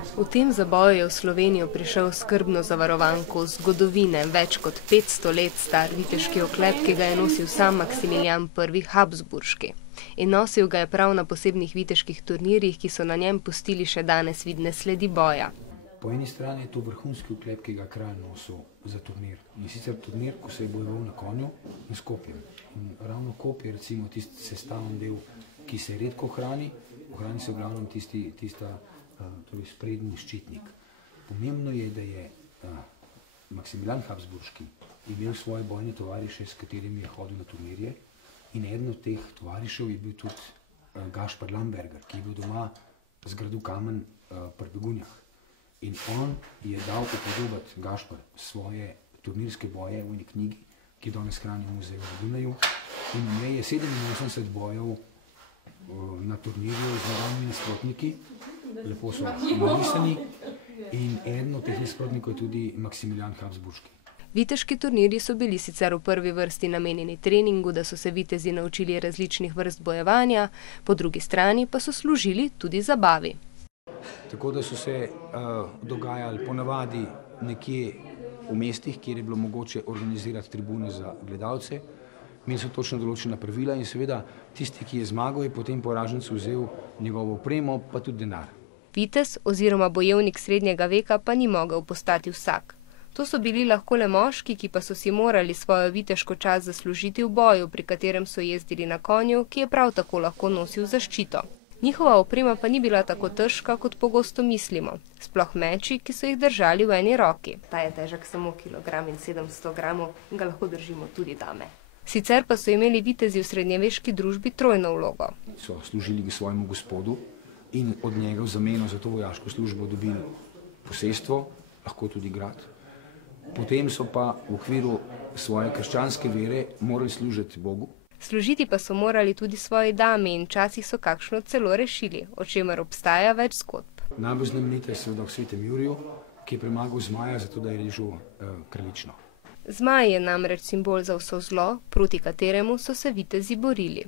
V tem zaboju je v Slovenijo prišel skrbno zavarovan kos zgodovine, več kot 500 let star viteški oklep, ki ga je nosil sam Maksimilijan I. Habsburški. In nosil ga je prav na posebnih viteških turnirjih, ki so na njem pustili še danes vidne sledi boja. Po eni strani je to vrhunski oklep, ki ga kralj nosil za turnir. In sicer turnir, ko se je bojeval na konju in s kopjem. In ravno kop je recimo tisti sestavni del, ki se redko ohrani. Ohrani se v glavnem torej sprednji ščitnik. Pomembno je, da je Maksimilijan Habsburški imel svoje bojne tovariše, s katerimi je hodil na turnirje. In eden od teh tovarišev je bil tudi Gašper Lamberger, ki je bil doma zgradil kamen pri Begunjah. In on je dal upodobiti Gašper svoje turnirske boje v eni knjigi, ki je danes hrani v muzeju v Dunaju. In v njej je 87 bojev na turnirju z naravnimi nasprotniki, lepo so narisani, in eden od teh nasprotnikov je tudi Maksimilijan Habsburški. Viteški turnirji so bili sicer v prvi vrsti namenjeni treningu, da so se vitezi naučili različnih vrst bojevanja, po drugi strani pa so služili tudi zabavi. Tako da so se dogajali ponavadi nekje v mestih, kjer je bilo mogoče organizirati tribune za gledalce. Imeli so točno določena pravila in seveda tisti, ki je zmagal, je potem poražencu vzel njegovo opremo, pa tudi denar. Vitez oziroma bojevnik srednjega veka pa ni mogel postati vsak. To so bili lahko le moški, ki pa so si morali svojo viteško čast zaslužiti v boju, pri katerem so jezdili na konju, ki je prav tako lahko nosil zaščito. Njihova oprema pa ni bila tako težka, kot pogosto mislimo, sploh meči, ki so jih držali v eni roki. Ta je težak samo 1,7 kg in ga lahko držimo tudi dame. Sicer pa so imeli vitezi v srednjeveški družbi trojno vlogo. So služili svojemu gospodu in od njega v zameno za to vojaško službo dobili posestvo, lahko tudi grad. Potem so pa v okviru svoje krščanske vere morali služiti Bogu. Služiti pa so morali tudi svoji dami in včasih so kakšno celo rešili, o čemer obstaja več zgodb. Najbolj znamenita je seveda v Svetem Juriju, ki je premagal zmaja, zato da je režil kraljično. Zmaj je namreč simbol za vso zlo, proti kateremu so se vitezi borili.